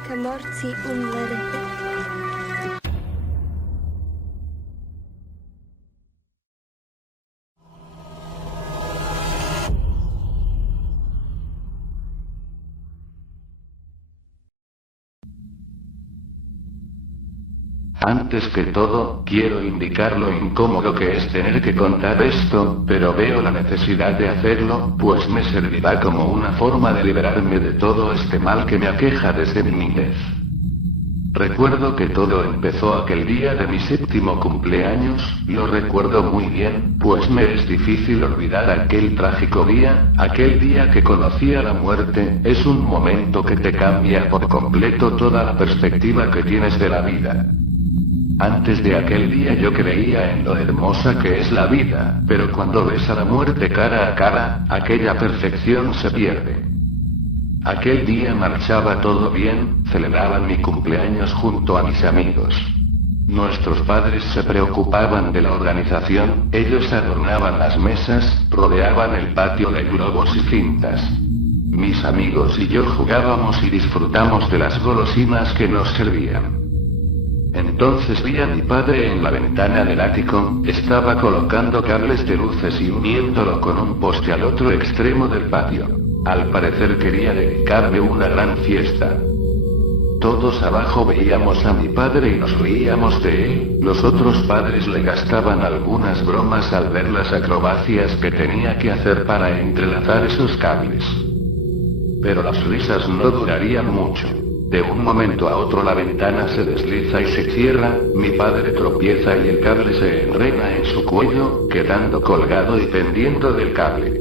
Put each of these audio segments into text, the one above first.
Camorzi umlerete. Antes que todo, quiero indicar lo incómodo que es tener que contar esto, pero veo la necesidad de hacerlo, pues me servirá como una forma de liberarme de todo este mal que me aqueja desde mi niñez. Recuerdo que todo empezó aquel día de mi 7º cumpleaños, lo recuerdo muy bien, pues me es difícil olvidar aquel trágico día, aquel día que conocí a la muerte. Es un momento que te cambia por completo toda la perspectiva que tienes de la vida. Antes de aquel día yo creía en lo hermosa que es la vida, pero cuando ves a la muerte cara a cara, aquella perfección se pierde. Aquel día marchaba todo bien, celebraban mi cumpleaños junto a mis amigos. Nuestros padres se preocupaban de la organización, ellos adornaban las mesas, rodeaban el patio de globos y cintas. Mis amigos y yo jugábamos y disfrutamos de las golosinas que nos servían. Entonces vi a mi padre en la ventana del ático, estaba colocando cables de luces y uniéndolo con un poste al otro extremo del patio. Al parecer quería dedicarme una gran fiesta. Todos abajo veíamos a mi padre y nos reíamos de él, los otros padres le gastaban algunas bromas al ver las acrobacias que tenía que hacer para entrelazar esos cables. Pero las risas no durarían mucho. De un momento a otro la ventana se desliza y se cierra, mi padre tropieza y el cable se enreda en su cuello, quedando colgado y pendiendo del cable.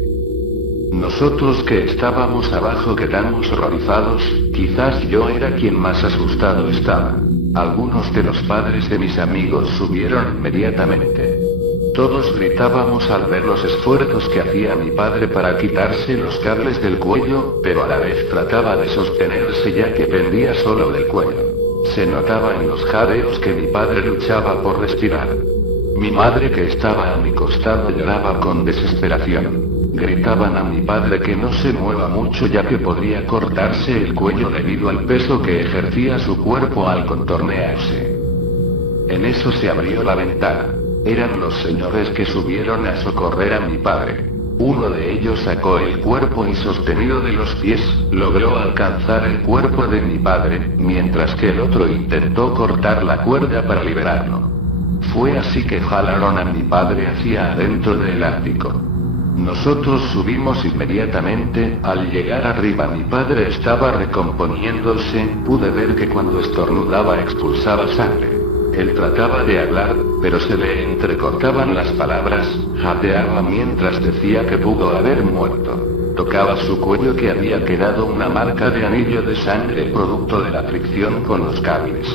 Nosotros que estábamos abajo quedamos horrorizados, quizás yo era quien más asustado estaba. Algunos de los padres de mis amigos subieron inmediatamente. Todos gritábamos al ver los esfuerzos que hacía mi padre para quitarse los cables del cuello, pero a la vez trataba de sostenerse ya que pendía solo del cuello. Se notaba en los jadeos que mi padre luchaba por respirar. Mi madre que estaba a mi costado lloraba con desesperación. Gritaban a mi padre que no se mueva mucho ya que podría cortarse el cuello debido al peso que ejercía su cuerpo al contornearse. En eso se abrió la ventana. Eran los señores que subieron a socorrer a mi padre. Uno de ellos sacó el cuerpo y sostenido de los pies, logró alcanzar el cuerpo de mi padre, mientras que el otro intentó cortar la cuerda para liberarlo. Fue así que jalaron a mi padre hacia adentro del ático. Nosotros subimos inmediatamente, al llegar arriba mi padre estaba recomponiéndose, pude ver que cuando estornudaba expulsaba sangre. Él trataba de hablar, pero se le entrecortaban las palabras, jadeaba mientras decía que pudo haber muerto. Tocaba su cuello que había quedado una marca de anillo de sangre producto de la fricción con los cables.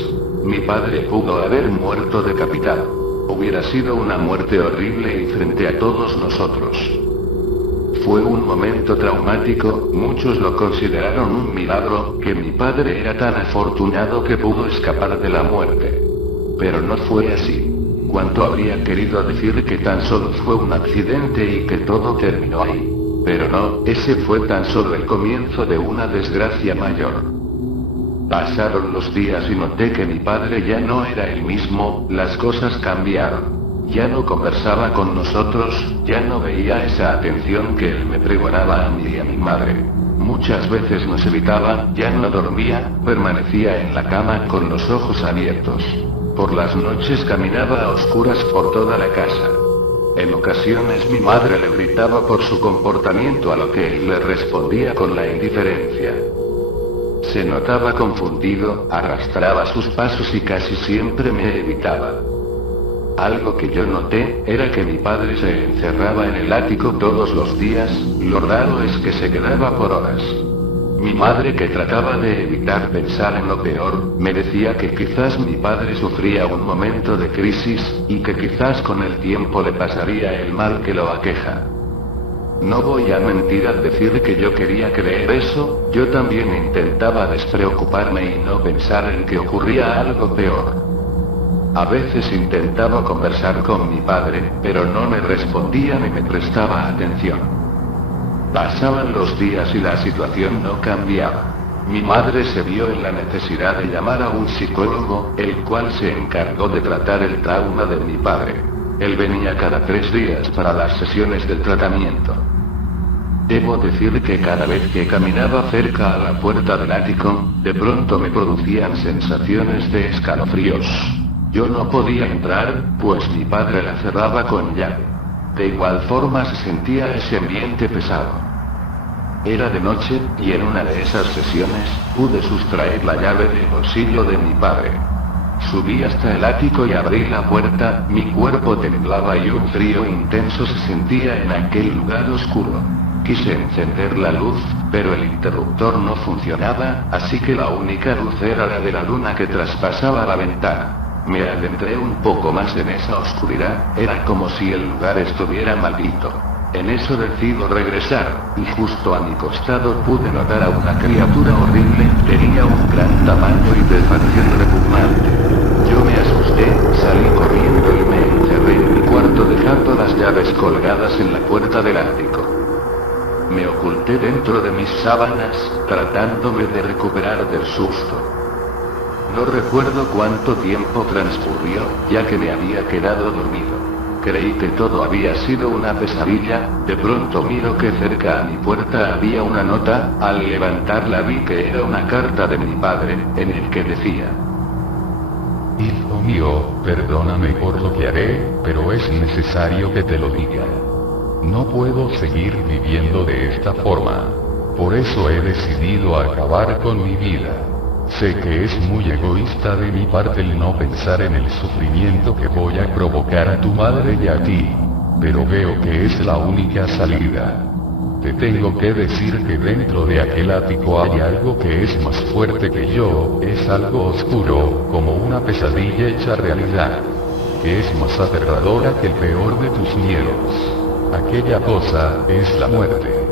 Mi padre pudo haber muerto decapitado. Hubiera sido una muerte horrible y frente a todos nosotros. Fue un momento traumático, muchos lo consideraron un milagro, que mi padre era tan afortunado que pudo escapar de la muerte. Pero no fue así. Cuánto habría querido decir que tan solo fue un accidente y que todo terminó ahí. Pero no, ese fue tan solo el comienzo de una desgracia mayor. Pasaron los días y noté que mi padre ya no era el mismo, las cosas cambiaron. Ya no conversaba con nosotros, ya no veía esa atención que él me pregonaba a mí y a mi madre. Muchas veces nos evitaba, ya no dormía, permanecía en la cama con los ojos abiertos. Por las noches caminaba a oscuras por toda la casa. En ocasiones mi madre le gritaba por su comportamiento, a lo que él le respondía con la indiferencia. Se notaba confundido, arrastraba sus pasos y casi siempre me evitaba. Algo que yo noté, era que mi padre se encerraba en el ático todos los días, lo raro es que se quedaba por horas. Mi madre, que trataba de evitar pensar en lo peor, me decía que quizás mi padre sufría un momento de crisis, y que quizás con el tiempo le pasaría el mal que lo aqueja. No voy a mentir al decir que yo quería creer eso, yo también intentaba despreocuparme y no pensar en que ocurría algo peor. A veces intentaba conversar con mi padre, pero no me respondía ni me prestaba atención. Pasaban los días y la situación no cambiaba. Mi madre se vio en la necesidad de llamar a un psicólogo, el cual se encargó de tratar el trauma de mi padre. Él venía cada 3 días para las sesiones del tratamiento. Debo decir que cada vez que caminaba cerca a la puerta del ático, de pronto me producían sensaciones de escalofríos. Yo no podía entrar, pues mi padre la cerraba con llave. De igual forma se sentía ese ambiente pesado. Era de noche, y en una de esas sesiones, pude sustraer la llave del bolsillo de mi padre. Subí hasta el ático y abrí la puerta, mi cuerpo temblaba y un frío intenso se sentía en aquel lugar oscuro. Quise encender la luz, pero el interruptor no funcionaba, así que la única luz era la de la luna que traspasaba la ventana. Me adentré un poco más en esa oscuridad, era como si el lugar estuviera maldito. En eso decido regresar, y justo a mi costado pude notar a una criatura horrible, tenía un gran tamaño y de facción repugnante. Yo me asusté, salí corriendo y me encerré en mi cuarto dejando las llaves colgadas en la puerta del ático. Me oculté dentro de mis sábanas, tratándome de recuperar del susto. No recuerdo cuánto tiempo transcurrió, ya que me había quedado dormido. Creí que todo había sido una pesadilla, de pronto miro que cerca a mi puerta había una nota, al levantarla vi que era una carta de mi padre, en el que decía: Hijo mío, perdóname por lo que haré, pero es necesario que te lo diga. No puedo seguir viviendo de esta forma. Por eso he decidido acabar con mi vida. Sé que es muy egoísta de mi parte el no pensar en el sufrimiento que voy a provocar a tu madre y a ti. Pero veo que es la única salida. Te tengo que decir que dentro de aquel ático hay algo que es más fuerte que yo, es algo oscuro, como una pesadilla hecha realidad. Que es más aterradora que el peor de tus miedos. Aquella cosa es la muerte.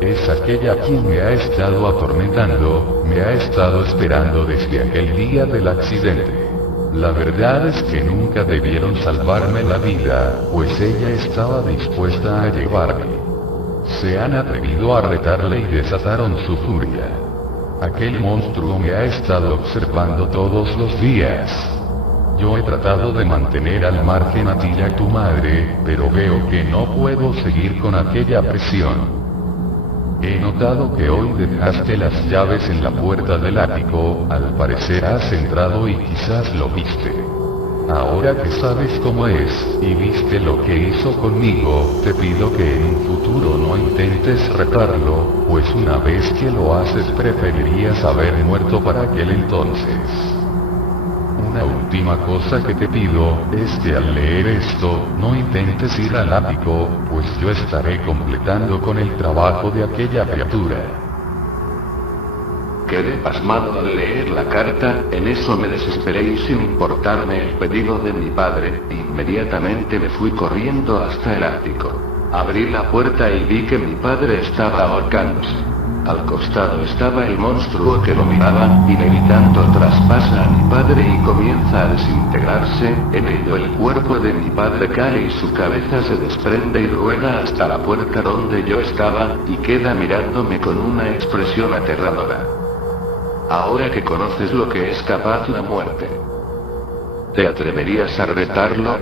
Es aquella quien me ha estado atormentando, me ha estado esperando desde aquel día del accidente. La verdad es que nunca debieron salvarme la vida, pues ella estaba dispuesta a llevarme. Se han atrevido a retarle y desataron su furia. Aquel monstruo me ha estado observando todos los días. Yo he tratado de mantener al margen a ti y a tu madre, pero veo que no puedo seguir con aquella presión. He notado que hoy dejaste las llaves en la puerta del ático, al parecer has entrado y quizás lo viste. Ahora que sabes cómo es, y viste lo que hizo conmigo, te pido que en un futuro no intentes retarlo, pues una vez que lo haces preferirías haber muerto para aquel entonces. Una última cosa que te pido, es que al leer esto, no intentes ir al ático, pues yo estaré completando con el trabajo de aquella criatura. Quedé pasmado al leer la carta, en eso me desesperé y sin importarme el pedido de mi padre, inmediatamente me fui corriendo hasta el ático. Abrí la puerta y vi que mi padre estaba ahorcándose. Al costado estaba el monstruo que lo miraba, y gritando traspasa a mi padre y comienza a desintegrarse, en ello el cuerpo de mi padre cae y su cabeza se desprende y rueda hasta la puerta donde yo estaba, y queda mirándome con una expresión aterradora. Ahora que conoces lo que es capaz la muerte, ¿te atreverías a retarlo?